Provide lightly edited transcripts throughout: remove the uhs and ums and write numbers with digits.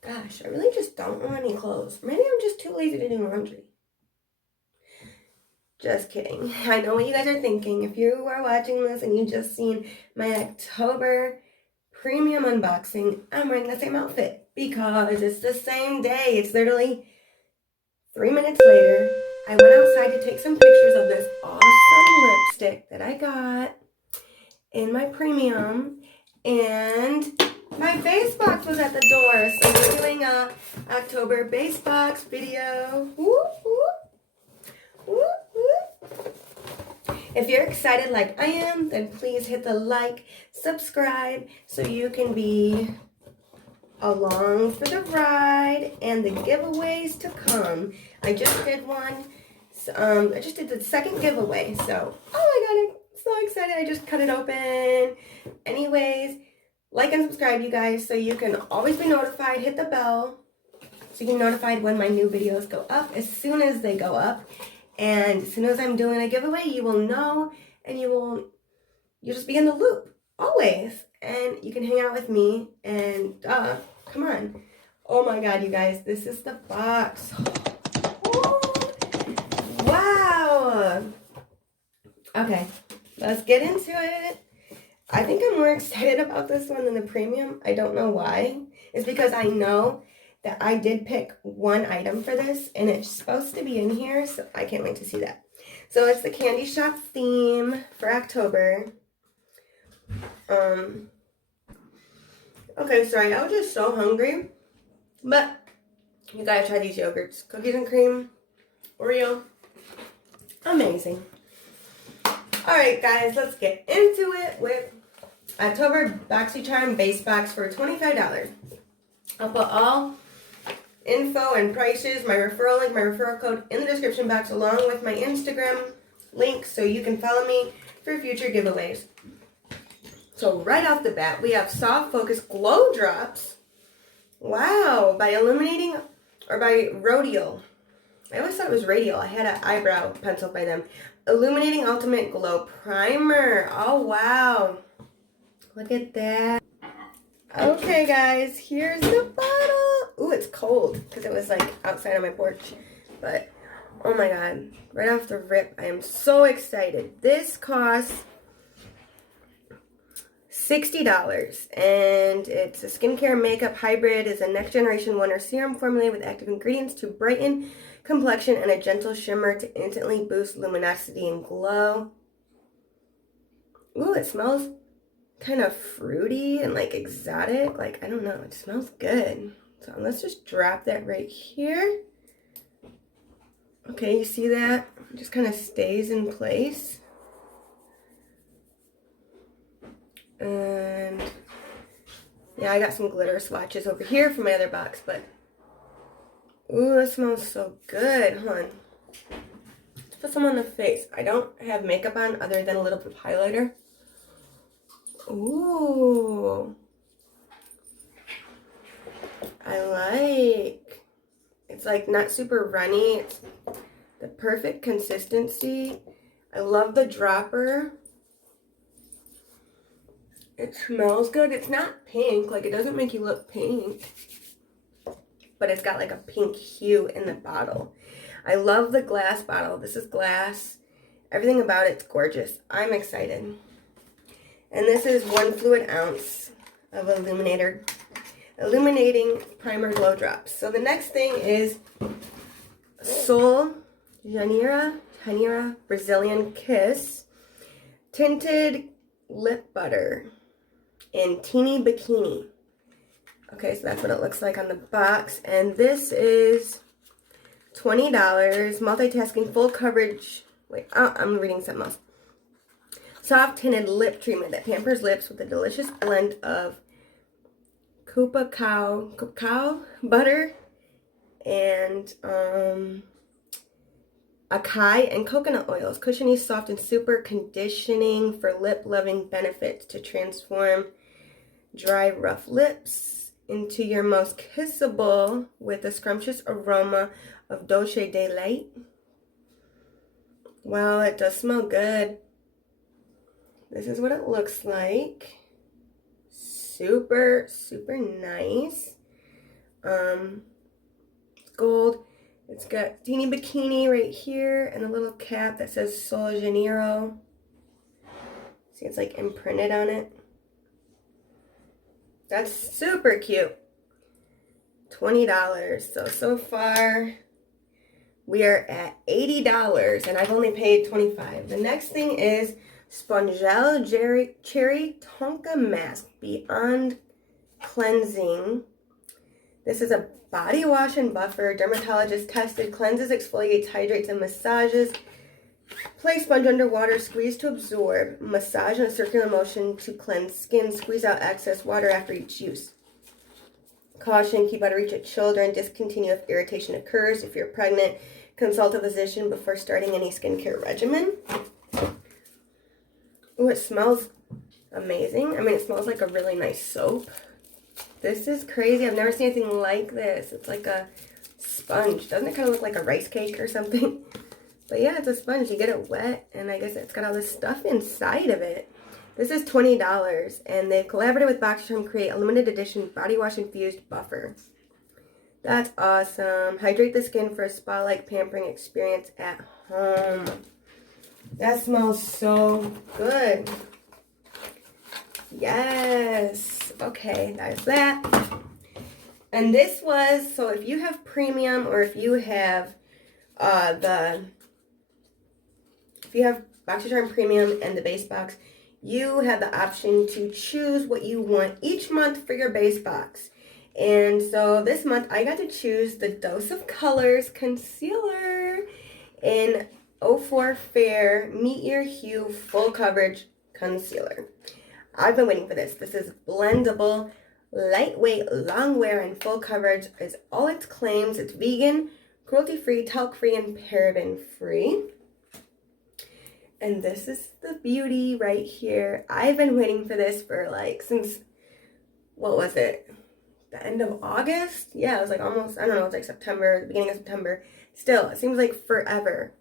Gosh, I really just don't want any clothes. Maybe I'm just too lazy to do laundry. Just kidding. I know what you guys are thinking. If you are watching this and you just seen my October premium unboxing, I'm wearing the same outfit because it's the same day. It's literally 3 minutes later. I went outside to take some pictures of this awesome lipstick that I got in my premium, and my base box was at the door. So we're doing a October base box video. Whoop, whoop, whoop, whoop. If you're excited like I am, then please hit the like, subscribe, so you can be along for the ride and the giveaways to come. I just did one. I just did the second giveaway. So, oh my god, I'm so excited. I just cut it open. Anyways, like and subscribe, you guys, so you can always be notified. Hit the bell so you can be notified when my new videos go up as soon as they go up. And as soon as I'm doing a giveaway, you will know, and you'll just be in the loop always. And you can hang out with me and come on. Oh my god, you guys, this is the box. Oh, wow. Okay, let's get into it. I think I'm more excited about this one than the premium. I don't know why. It's because I know that I did pick one item for this, and it's supposed to be in here, so I can't wait to see that. So it's the candy shop theme for October. Okay, sorry, I was just so hungry. But you gotta try these yogurts. Cookies and cream, Oreo. Amazing. Alright guys, let's get into it with October Boxycharm base box for $25. I'll put all info and prices, my referral link, my referral code in the description box, along with my Instagram link, so you can follow me for future giveaways. So right off the bat, we have Soft Focus Glow Drops. Wow, by Illuminating, or by Rodial. I always thought it was Radial. I had an eyebrow pencil by them. Illuminating Ultimate Glow Primer. Oh, wow. Look at that. Okay, guys, here's the bottle. Ooh, it's cold because it was like outside on my porch. But, oh my god, right off the rip, I am so excited. This costs $60, and it's a skincare makeup hybrid. Is a next generation wonder serum formulated with active ingredients to brighten complexion and a gentle shimmer to instantly boost luminosity and glow. Ooh, it smells kind of fruity and like exotic. Like, I don't know, it smells good. So let's just drop that right here. Okay, you see that? It just kind of stays in place. And yeah, I got some glitter swatches over here from my other box, but ooh, that smells so good. Hold on. Let's put some on the face. I don't have makeup on other than a little bit of highlighter. Ooh. I like. It's like not super runny. It's the perfect consistency. I love the dropper. It smells good. It's not pink. Like, it doesn't make you look pink. But it's got like a pink hue in the bottle. I love the glass bottle. This is glass. Everything about it's gorgeous. I'm excited. And this is 1 fluid ounce of illuminating primer glow drops. So the next thing is Sol Janeiro Brazilian Kiss tinted lip butter in Teeny Bikini. Okay, so that's what it looks like on the box. And this is $20. Multitasking full coverage. Wait, oh, I'm reading something else. Soft tinted lip treatment that pampers lips with a delicious blend of cacao butter and acai and coconut oils. Cushiony, soft, and super conditioning for lip-loving benefits to transform dry, rough lips into your most kissable with a scrumptious aroma of dulce de leite. Wow, it does smell good. This is what it looks like. Super, super nice. Gold. It's got teeny bikini right here and a little cap that says Sol Janeiro. See, it's like imprinted on it. That's super cute. $20. So far we are at $80 and I've only paid $25. The next thing is Spongel Cherry Tonka Mask Beyond Cleansing. This is a body wash and buffer. Dermatologist tested, cleanses, exfoliates, hydrates, and massages. Place sponge under water, squeeze to absorb. Massage in a circular motion to cleanse skin. Squeeze out excess water after each use. Caution, keep out of reach of children. Discontinue if irritation occurs. If you're pregnant, consult a physician before starting any skincare regimen. Oh, it smells amazing. I mean, it smells like a really nice soap. This is crazy. I've never seen anything like this. It's like a sponge. Doesn't it kind of look like a rice cake or something? But yeah, it's a sponge. You get it wet, and I guess it's got all this stuff inside of it. This is $20, and they've collaborated with Boxycharm to create a limited edition body wash infused buffer. That's awesome. Hydrate the skin for a spa-like pampering experience at home. That smells so good. Yes. Okay, that is that. And this was, so if you have premium or if you have Boxycharm Premium and the base box, you have the option to choose what you want each month for your base box. And so this month I got to choose the Dose of Colors Concealer in 04 Fair Meet Your Hue Full Coverage Concealer. I've been waiting for this. This is blendable, lightweight, long wear, and full coverage is all it claims. It's vegan, cruelty-free, talc-free, and paraben-free. And this is the beauty right here. I've been waiting for this for like since, what was it? The end of August? Yeah, it was like almost, I don't know, it's like September, the beginning of September. Still, it seems like forever.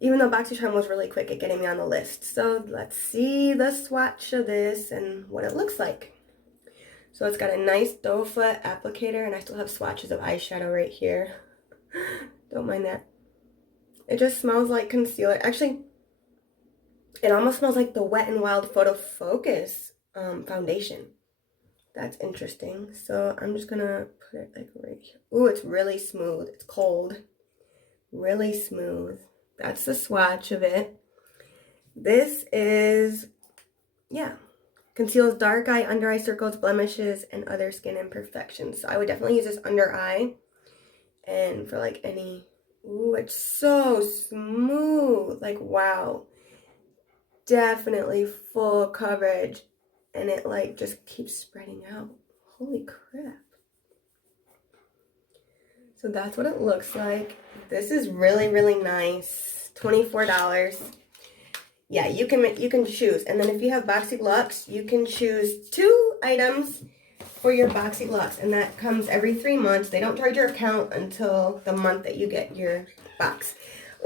Even though Boxycharm was really quick at getting me on the list. So let's see the swatch of this and what it looks like. So it's got a nice doe foot applicator, and I still have swatches of eyeshadow right here. Don't mind that. It just smells like concealer. Actually, it almost smells like the Wet n Wild Photo Focus foundation. That's interesting. So I'm just gonna put it like right here. Ooh, it's really smooth. It's cold. Really smooth. That's the swatch of it. This is, yeah, conceals dark eye, under eye circles, blemishes, and other skin imperfections. So I would definitely use this under eye and for like any, ooh, it's so smooth. Like, wow. Definitely full coverage. And it like just keeps spreading out. Holy crap. So that's what it looks like. This is really, really nice. $24. Yeah, you can choose. And then if you have Boxy Luxe, you can choose 2 items for your Boxy Luxe. And that comes every 3 months. They don't charge your account until the month that you get your box.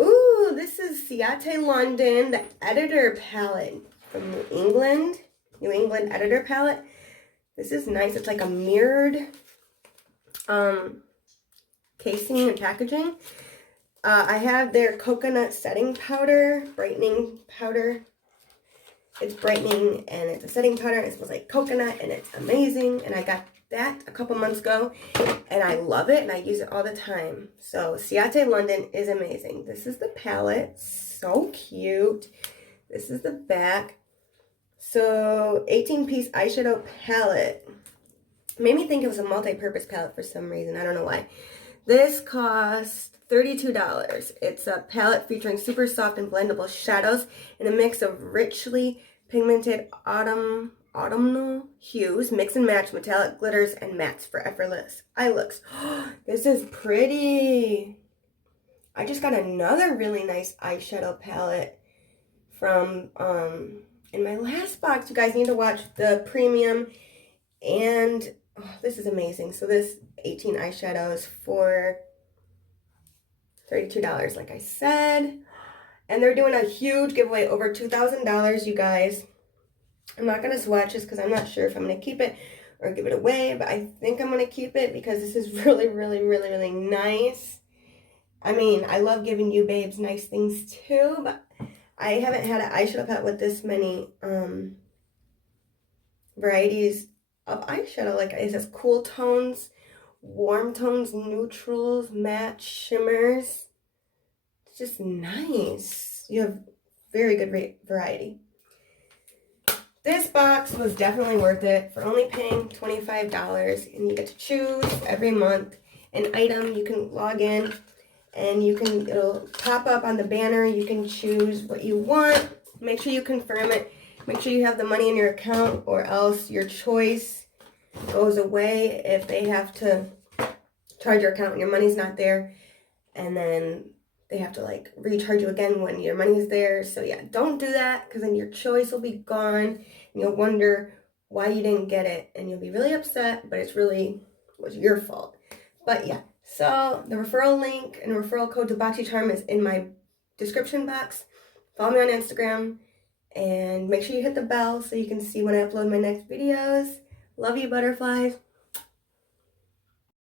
Ooh, this is Ciate London, the editor palette from New England editor palette. This is nice. It's like a mirrored casing and packaging. I have their coconut setting powder, brightening powder. It's brightening and it's a setting powder and it smells like coconut and it's amazing. And I got that a couple months ago and I love it and I use it all the time. So Ciate London is amazing. This is the palette. So cute. This is the back. So 18-piece eyeshadow palette. Made me think it was a multi-purpose palette for some reason. I don't know why. This cost $32. It's a palette featuring super soft and blendable shadows in a mix of richly pigmented autumnal hues. Mix and match metallic glitters and mattes for effortless eye looks. This is pretty. I just got another really nice eyeshadow palette from in my last box. You guys need to watch the premium. And oh, this is amazing. So this 18 eyeshadows for $32, like I said. And they're doing a huge giveaway, over $2,000, you guys. I'm not going to swatch this because I'm not sure if I'm going to keep it or give it away, but I think I'm going to keep it because this is really, really, really, really nice. I mean, I love giving you babes nice things too, but I haven't had an eyeshadow palette with this many varieties of eyeshadow. Like it says cool tones, warm tones, neutrals, matte, shimmers. It's just nice. You have very good variety. This box was definitely worth it for only paying $25, and you get to choose every month an item. You can log in and it'll pop up on the banner. You can choose what you want. Make sure you confirm it. Make sure you have the money in your account, or else your choice goes away if they have to charge your account and your money's not there, and then they have to like recharge you again when your money's there. So yeah, don't do that, because then your choice will be gone and you'll wonder why you didn't get it, and you'll be really upset, but it was your fault. But yeah, so the referral link and referral code to Boxycharm is in my description box. Follow me on Instagram, and make sure you hit the bell so you can see when I upload my next videos. Love you, butterflies.